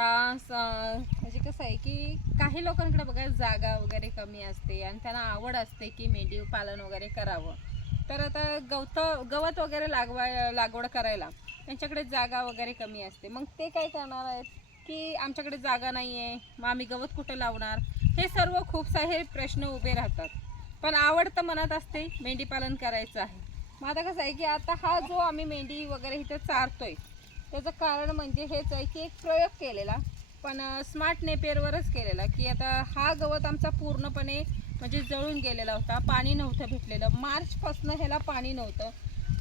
म्हणजे कसं आहे की काही लोकांकडे बघा जागा वगैरे कमी असते आणि त्यांना आवड असते की मेंढी पालन वगैरे करावं. तर आता गवत वगैरे लागवड करायला त्यांच्याकडे जागा वगैरे कमी असते. मग ते काय करणार आहेत की आमच्याकडे जागा नाही आहे, मग आम्ही गवत कुठे लावणार, हे सर्व खूप सारे प्रश्न उभे राहतात. पण आवड तर मनात असते, मेंढी पालन करायचं आहे. मग आता कसं आहे की आता हा जो आम्ही मेंढी वगैरे इथं चारतोय त्याचं कारण म्हणजे हेच आहे की एक प्रयोग केलेला, पण स्मार्ट नेपेरवरच केलेला, की आता हा गवत आमचा पूर्णपणे म्हणजे जळून गेलेला होता, पाणी नव्हतं भेटलेलं. मार्चपासून ह्याला पाणी नव्हतं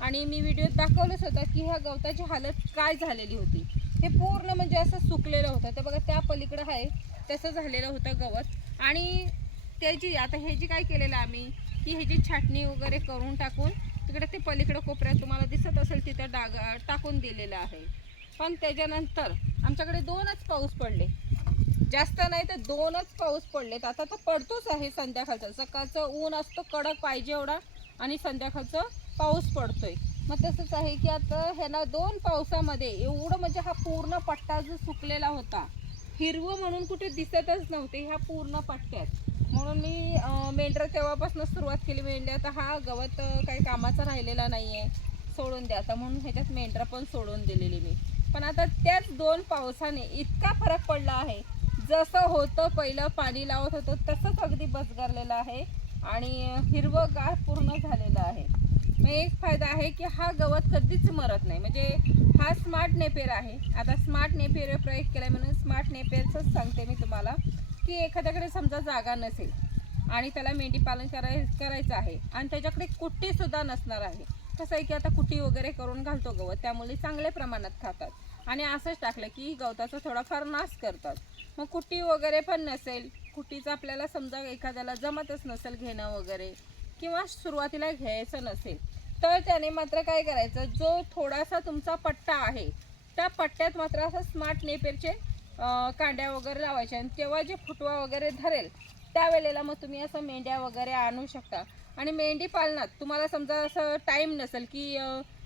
आणि मी व्हिडिओत दाखवलंच होतं की ह्या गवताची हालत काय झालेली होती. हे पूर्ण म्हणजे असं सुकलेलं होतं. ते बघा त्या पलीकडं आहे तसं झालेलं होतं गवत. आणि त्याची आता हे जी काय केलेलं आम्ही की ह्याची छाटणी वगैरे करून टाकून तिकडे ते पलीकडे कोपऱ्यात तुम्हाला दिसत असेल तिथं टाकून दिलेलं आहे. पण त्याच्यानंतर आमच्याकडे 2च पाऊस पडले, जास्त नाही तर 2च पाऊस पडलेत. आता तर पडतोच आहे संध्याकाळचं, सकाळचं ऊन असतं कडक पाहिजे एवढा आणि संध्याकाळचं पाऊस पडतोय. मग तसंच आहे की आता ह्याला 2 पावसामध्ये एवढं म्हणजे हा पूर्ण पट्टा जो सुकलेला होता, हिरवं म्हणून कुठे दिसतच नव्हते ह्या पूर्ण पट्ट्यात. म्हणून मी मेंढर तेव्हापासून सुरुवात केली. मेंढ्या आता हा गवत काही कामाचा राहिलेला नाही आहे, सोडून द्या आता, म्हणून ह्याच्यात मेंढरं पण सोडून दिलेली मी. पण आता त्याच 2 पावसाने इतका फरक पडला आहे, जसं होतं पहिलं पाणी लावत होतं तसंच अगदी बसगारलेलं आहे आणि हिरवंगार पूर्ण झालेलं आहे. मग एक फायदा आहे की हा गवत कधीच मरत नाही. म्हणजे हा स्मार्ट नेपेर आहे. आता स्मार्ट नेपेर प्रयोग केलाय म्हणून स्मार्ट नेपेरचंच सांगते मी तुम्हाला, की एखाद्याकडे समजा जागा नसेल आणि त्याला मेंढी पालन करायचं आहे आणि त्याच्याकडे कुट्टीसुद्धा नसणार आहे. कसं आहे की आता कुट्टी वगैरे करून घालतो गवत, त्यामुळे चांगल्या प्रमाणात खातात आणि असंच टाकलं की गवताचा थोडाफार नाश करतात. मग कुट्टी वगैरे पण नसेल, कुट्टीचं आपल्याला समजा एखाद्याला जमतच नसेल घेणं वगैरे किंवा सुरुवातीला घ्यायचं नसेल, तर त्याने मात्र काय करायचं, जो थोडासा तुमचा पट्टा आहे त्या पट्ट्यात मात्र असं स्मार्ट नेपेरचे कांड्या वगैरे लावायच्या आणि तेव्हा जे फुटवा वगैरे धरेल त्यावेळेला मग तुम्ही असं मेंढ्या वगैरे आणू शकता. आणि मेंढी पालनात तुम्हाला समजा असं टाईम नसेल की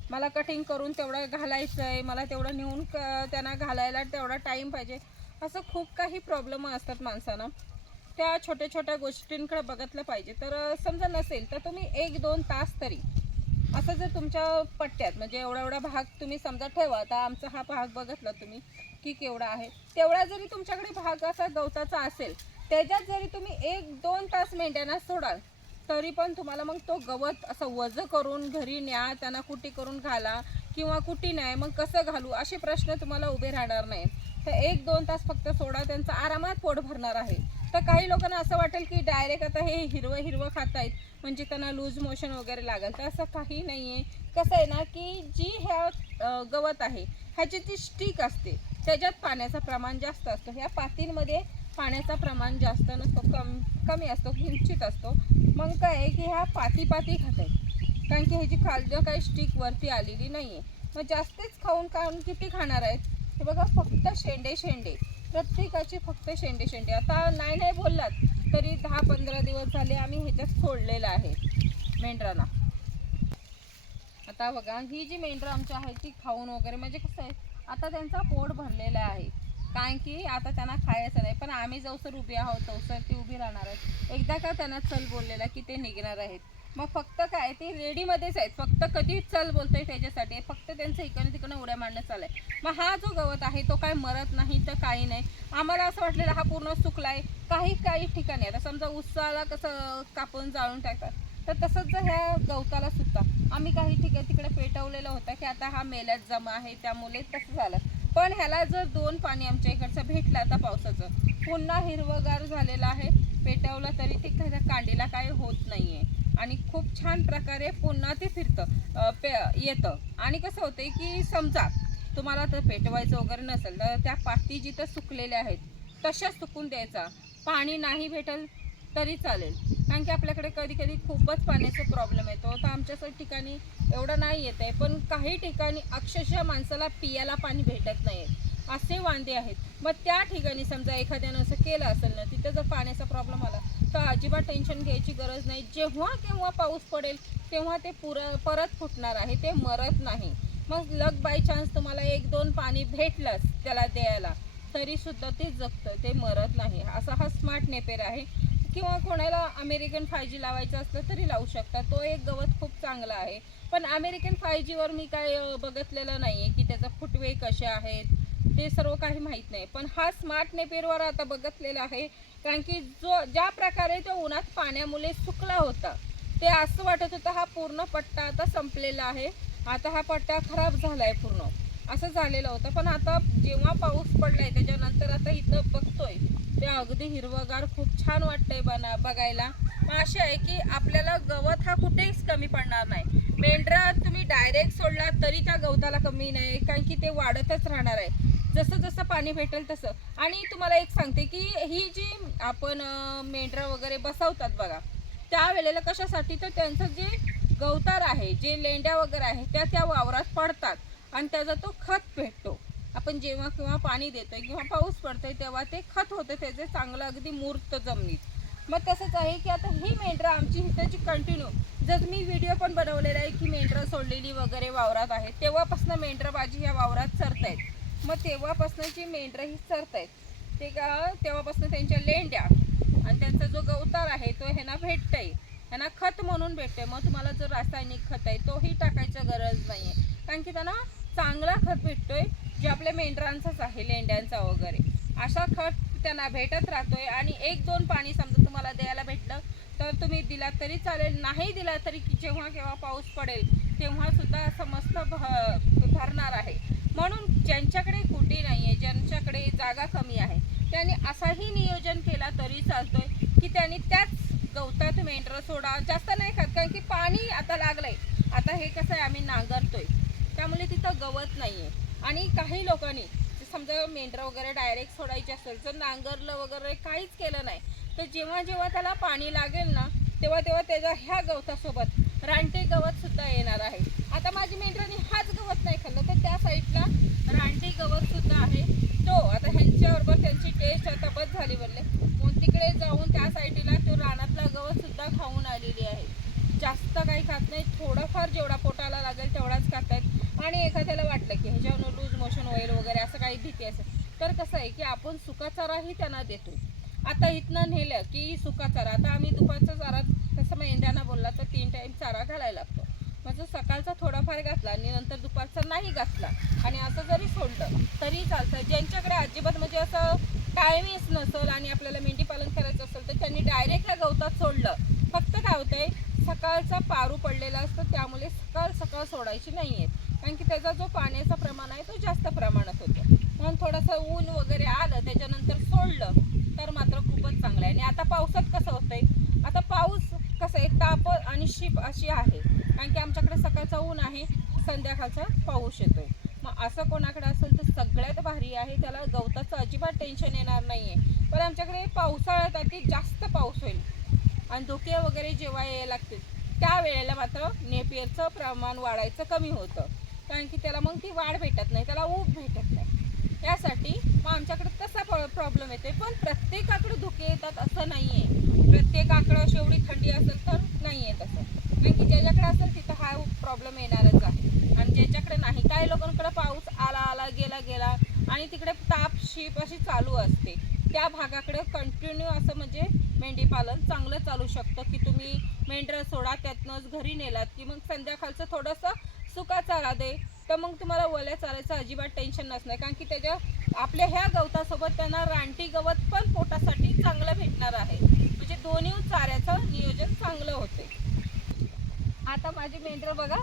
मला कटिंग करून तेवढं घालायचं आहे, मला तेवढं नेऊन त्यांना घालायला तेवढा टाईम पाहिजे, असं खूप काही प्रॉब्लेम असतात माणसांना. त्या छोट्या छोट्या गोष्टींकडे बघितलं पाहिजे. तर समजा नसेल तर तुम्ही 1-2 तास तरी असं जर तुमच्या पट्ट्यात म्हणजे एवढा एवढा भाग तुम्ही समजा ठेवा. आता आमचा हा भाग बघितला तुम्ही की केवढा आहे, तेवढा जरी तुमच्याकडे भाग असा गवताचा असेल त्याच्यात जरी तुम्ही 1-2 तास मेंढ्यांना सोडाल तरी पण तुम्हाला मग तो गवत असं वजं करून घरी न्या, त्यांना कुटी करून घाला किंवा कुटी नाही मग कसं घालू असे प्रश्न तुम्हाला उभे राहणार नाही. तर 1-2 तास फक्त सोडा, त्यांचं आरामात पोट भरणार आहे. तर काही लोकांना असं वाटेल की डायरेक्ट आता हे हिरवं हिरवं खातायत म्हणजे त्यांना लूज मोशन वगैरे लागेल, तर असं काही नाही आहे. कसं आहे ना की जी ह्या गवत आहे ह्याची ती स्टिक असते, त्याच्यात पाण्याचं प्रमाण जास्त असतं. ह्या पातींमध्ये पाण्याचं प्रमाण जास्त नसतो, कमी असतो, किंचित असतो. मग काय आहे की ह्या पाती खात आहेत, कारण की ह्याची खालनं काही स्टिक वरती आलेली नाही आहे. मग जास्तीच खाऊन किती खाणार आहेत. हे बघा फक्त शेंडे, प्रत्येकाचे फक्त शेंडे. आता नाही बोललात तरी 10-15 दिवस झाले आम्ही ह्याच्यात सोडलेलं आहे मेंढरांना. आता बघा ही जी मेंढरं आमची आहे ती खाऊन वगैरे म्हणजे कसं आहे, आता त्यांचा पोट भरलेला आहे, कारण की आता त्यांना खायचं नाही. पण आम्ही जवसर उभी आहोत तवसर ती उभी राहणार आहेत. एकदा का त्यांना चल बोललेला की ते निघणार आहेत. मग फक्त काय ते रेडीमध्येच आहेत, फक्त कधी चल बोलतोय त्याच्यासाठी, फक्त त्यांचं इकडनं तिकडनं उड्या मारणं चालू आहे. मग हा जो गवत आहे तो काय मरत नाही तर काही नाही. आम्हाला असं वाटलेलं हा पूर्ण सुकलाय. काही ठिकाणी आता समजा उसाला कसं कापून जाळून टाकतात, तर तसंच जर ह्या गवताला सुद्धा आम्ही काही ठिकाणी तिकडे पेटवलेलं होतं की आता हा मेल्यात जमा आहे त्यामुळे तसं झालं. पण ह्याला जर 2 पाणी आमच्या इकडचं भेटलं आता पावसाचं, पुन्हा हिरवगार झालेलं आहे. पेटवलं तरी ते त्याच्या कांडीला काही होत नाही आहे आणि खूप छान प्रकारे पुन्हा ते फिरतं येतं. आणि कसं होतं की समजा तुम्हाला तर पेटवायचं वगैरे नसेल तर त्या पाती जिथं सुकलेल्या आहेत तशाच सुकून द्यायचा, पाणी नाही भेटेल तरी चालेल. कारण की आपल्याकडे कधी कधी खूपच पाण्याचा प्रॉब्लेम येतो. तर आमच्या ठिकाणी एवढं नाही येत आहे, पण काही ठिकाणी अक्षरशः माणसाला पियाला पाणी भेटत नाही असे वांदे आहेत. मग त्या ठिकाणी समजा एखाद्यानं असं केलं असेल ना, तिथं जर पाण्याचा प्रॉब्लेम आला तर अजिबात टेन्शन घ्यायची गरज नाही. जेव्हा केव्हा पाऊस पडेल तेव्हा ते परत फुटणार आहे, ते मरत नाही. मग लक बाय चान्स तुम्हाला 1-2 पाणी भेटलंच त्याला द्यायला तरी सुद्धा ते जगतं, ते मरत नाही. असा हा स्मार्ट नेपेर आहे. किंवा कोणाला अमेरिकन 5G लावायचं असलं तरी लावू शकतात. तो एक गवत खूप चांगला आहे. पण अमेरिकन 5Gवर मी काय बघितलेलं नाही आहे की त्याचा फुटवे कसे आहेत, ते सर्व काही माहीत नाही. पण हा स्मार्ट नेपेरवर आता बघितलेला आहे. कारण की ज्या प्रकारे तो उन्हात पाण्यामुळे सुकला होता, ते असं वाटत होतं हा पूर्ण पट्टा आता संपलेला आहे, आता हा पट्टा खराब झाला आहे पूर्ण, असं झालेलं होतं. पण आता जेव्हा पाऊस पडलाय त्याच्यानंतर आता इथं बघतोय ते अगदी हिरवगार, खूप छान वाटतंय बघायला. मग असे आहे की आपल्याला गवत हा कुठेच कमी पडणार नाही. मेंढरा तुम्ही डायरेक्ट सोडला तरी त्या गवताला कमी नाही, कारण की ते वाढतच राहणार आहे जसं जसं पाणी भेटेल तसं. आणि तुम्हाला एक सांगते की ही जी आपण मेंढरा वगैरे बसवतात बघा, त्यावेळेला कशासाठी, तर त्यांचं जे गवतार आहे, जे लेंड्या वगैरे आहे त्या वावरात पडतात आणि त्याचा तो खत भेटतो. आपण जेव्हा केव्हा पाणी देतोय किंवा पाऊस पडतोय तेव्हा ते खत होते त्याचे चांगलं अगदी मूर्त जमिनीत. मग तसंच आहे की आता ही मेंढरं आमची हिताची कंटिन्यू, जर मी व्हिडिओ पण बनवलेला आहे की मेंढरं सोडलेली वगैरे वावरात आहे, तेव्हापासून मेंढरं माझी ह्या वावरात चरतायत. मग तेव्हापासूनची मेंढरं ही चरतायत ते का, तेव्हापासून त्यांच्या लेंड्या आणि त्यांचा जो गवतार आहे तो ह्यांना भेटतंय, ह्यांना खत म्हणून भेटतंय. मग तुम्हाला जो रासायनिक खत आहे तोही टाकायची गरज नाही आहे, कारण की त्यांना चांगला खत भेटतोय जे आपल्या मेंढरांचाच आहे, लेंड्यांचा वगैरे. असा खत त्यांना भेटत राहतोय. आणि 1-2 पाणी समजा तुम्हाला द्यायला भेटलं तर तुम्ही दिला तरी चालेल, नाही दिला तरी जेव्हा केव्हा पाऊस पडेल तेव्हा सुद्धा असं मस्त भरणार आहे. म्हणून ज्यांच्याकडे कुटी नाही आहे, ज्यांच्याकडे जागा कमी आहे, त्यांनी असाही नियोजन केला तरी चालतोय की त्यांनी त्याच गवतात मेंढरं सोडा. जास्त नाही खात, कारण की पाणी आता लागलंय. आता हे कसं आहे, आम्ही नांगरतोय त्यामुळे तिथं गवत नाही आहे. आणि काही लोकांनी समजा मेंढरं वगैरे डायरेक्ट सोडायची असेल, जर नांगरलं वगैरे काहीच केलं नाही तर जेव्हा जेव्हा त्याला पाणी लागेल ना तेव्हा तेव्हा त्याच्या ह्या गवतासोबत रानटे गवत सुद्धा येणार आहे. आता माझी मेंढरांनी हाच गवत नाही खाल्लं तर त्या साईडला रानटे गवत सुद्धा आहे. तो आता ह्यांच्याबरोबर त्यांची टेस्ट आता बस झाली बोलले, मग तिकडे जाऊन त्या साईडला तो रानातला गवत सुद्धा खाऊन आलेली आहे. जास्त काही खात नाही, थोडंफार जेवढा पोटाला लागेल तेवढाच खातायत. आणि एखाद्याला वाटलं की ह्याच्यावर लूज मोशन होईल वगैरे असं काही भीती असेल तर कसं आहे की आपण सुका चाराही त्यांना देतो. आता इथनं नेलं की सुका चारा, आता आम्ही दुपारचा चारा तसं मेंढ्यांना बोलला तर 3 टाईम चारा घालायला लागतो. म्हणजे सकाळचा थोडाफार घातला आणि नंतर दुपारचा नाही घातला आणि असं जरी सोडलं तरी चालतं. ज्यांच्याकडे अजिबात म्हणजे असं टायमिंगच नसेल आणि आपल्याला मेंढी पालन करायचं असेल तर त्यांनी डायरेक्ट या गवतात सोडलं. फक्त काय होतंय, सकाळचा पारू पडलेला असतो त्यामुळे सकाळ सोडायची नाही आहे, कारण की त्याचा जो पाण्याचा प्रमाण आहे तो जास्त प्रमाणात होतो. म्हणून थोडंसं ऊन वगैरे आलं त्याच्यानंतर सोडलं तर मात्र खूपच चांगलं आहे. आणि आता पावसात कसं होतंय, आता पाऊस कसं आहे, ताप आणि शीप अशी आहे, कारण की आमच्याकडे सकाळचा ऊन आहे, संध्याकाळचा पाऊस येतोय. मग असं कोणाकडे असेल तर सगळ्यात भारी आहे, त्याला गवताचं अजिबात टेन्शन येणार नाही आहे. पण आमच्याकडे पावसाळ्यात अति जास्त पाऊस होईल आणि धुके वगैरे जेव्हा यायला लागतील त्यावेळेला मात्र नेपियरचं प्रमाण वाढायचं कमी होतं, कारण की त्याला मग ती वाढ भेटत नाही, त्याला ऊब भेटत नाही. यासाठी मग आमच्याकडे तसा प्रॉब्लेम येते. पण प्रत्येकाकडे धुके येतात असं नाही आहे, प्रत्येकाकडं अशी एवढी थंडी असेल तर नाही आहे तसं, कारण की ज्याच्याकडे असेल तिथं हा प्रॉब्लेम येणारच आहे. आणि ज्याच्याकडे नाही, काही लोकांकडे पाऊस आला गेला आणि तिकडे ताप शीप अशी चालू असते, त्या भागाकडे कंटिन्यू असं म्हणजे मेंढी पालन चांगलं चालू शकतं. की तुम्ही मेंढरं सोडा, त्यातनंच घरी नेलात की मग संध्याकाळचं थोडंसं सुका चारा दे, तर मग तुम्हाला ओल्या चाऱ्याचं अजिबात टेन्शन नसणार, कारण की त्याच्या आपल्या ह्या गवतासोबत त्यांना रानटी गवत पण पोटासाठी चांगलं भेटणार आहे. म्हणजे दोन्ही चाऱ्याचं नियोजन चांगलं होते. आता माझी मेंढरं बघा,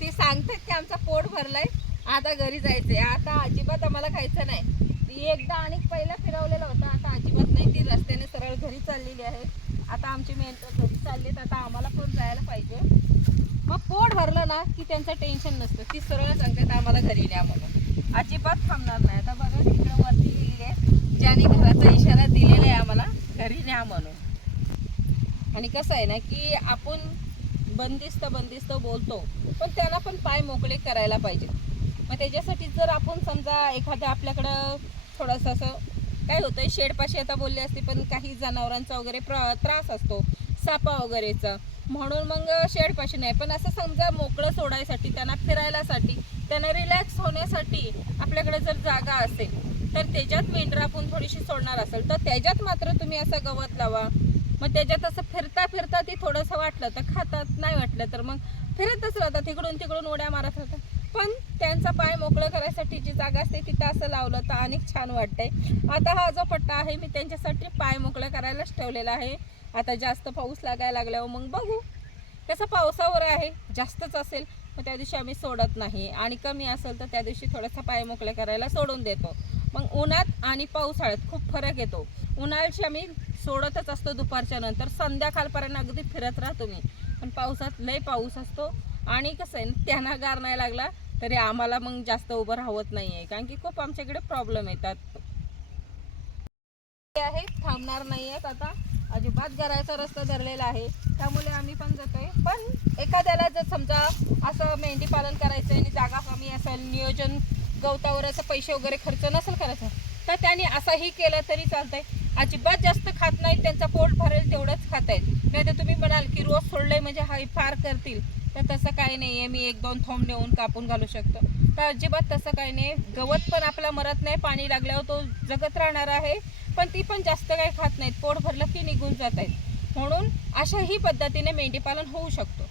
ती सांगतात की आमचा पोट भरलाय, आता घरी जायचंय, आता अजिबात आम्हाला खायचं नाही. ती एकदा आणि पहिला फिरवलेला होता, आता अजिबात नाही, ती रस्त्याने सरळ घरी चाललेली आहे. आता आमची मेंढरं घरी चाललीत, आता आम्हाला पण जायला पाहिजे. मग पोट भरलं ना की त्यांचं टेन्शन नसतं, ती सरळ सांगतात आम्हाला घरी न्या म्हणून, अजिबात थांबणार नाही. आता बघा तिकडं वरती गेलेली आहे, ज्याने घराचा इशारा दिलेला आहे आम्हाला घरी न्या म्हणून. आणि कसं आहे ना की आपण बंदिस्त बोलतो, पण त्यांना पण पाय मोकळे करायला पाहिजे. मग त्याच्यासाठी जर आपण समजा एखाद्या आपल्याकडं थोडंसं असं काय होतंय, शेडपाशी आता बोलले असते, पण काही जनावरांचा वगैरे त्रास असतो सापा वगैरेचा, म्हणून मग शेडपाशी नाही. पण असं समजा मोकळं सोडायसाठी, त्यांना फिरायलासाठी, त्यांना रिलॅक्स होण्यासाठी आपल्याकडे जर जागा असेल तर त्याच्यात मेंढरं आपण थोडीशी सोडणार असेल तर त्याच्यात मात्र तुम्ही असं गवत लावा. मग त्याच्यात असं फिरता फिरता ती थोडंसं वाटलं तर खातात, नाही वाटलं तर मग फिरतच राहतात, तिकडून तिकडून उड्या मारत राहतात. पण त्यांचा पाय मोकळं करायसाठी जी जागा असते तिथं असं लावलं तर अनेक छान वाटतंय. आता हा जो पट्टा आहे मी त्यांच्यासाठी पाय मोकळं करायलाच ठेवलेला आहे. आता जास्त पाऊस लागायला लागल्यावर मग बघू. कसं पावसावर आहे, जास्तच असेल मग त्या दिवशी आम्ही सोडत नाही आणि कमी असेल तर त्या दिवशी थोडासा पाय मोकळे करायला सोडून देतो. मग उन्हात आणि पावसाळ्यात खूप फरक येतो. उन्हाळ्याची आम्ही सोडतच असतो दुपारच्या नंतर, संध्याकाळपर्यंत अगदी फिरत राहतो मी. पण पावसात लय पाऊस असतो आणि कसं आहे त्यांना गार नाही लागला तरी आम्हाला मग जास्त उभं राहत नाही आहे, कारण की खूप आमच्याकडे प्रॉब्लेम येतात. आहे थांबणार नाही आहेत, आता अजिबात घराचा रस्ता धरलेला आहे त्यामुळे आम्ही पण जातोय. पण एखाद्याला जर समजा असं मेंढी पालन करायचं आणि जागा कमी असेल, नियोजन गवतावर असं पैसे वगैरे खर्च नसेल करायचं तर त्यांनी असंही केलं तरी चालतंय. अजिबात जास्त खात नाहीत, त्यांचा पोट भरेल तेवढंच खात आहेत. नाही तर तुम्ही म्हणाल की रोज सोडलंय म्हणजे हाय फार करतील, तर तसं काही नाही आहे. मी 1-2 थोंब नेऊन कापून घालू शकतो. तर अजिबात तसं काही नाही. गवत पण आपला मरत नाही, पाणी लागल्यावर तो जगत राहणार आहे. पण ती पण जास्त काही खात नाहीत, पोट भरलं की निघून जात आहेत. म्हणून अशाही पद्धतीने मेंढीपालन होऊ शकतो.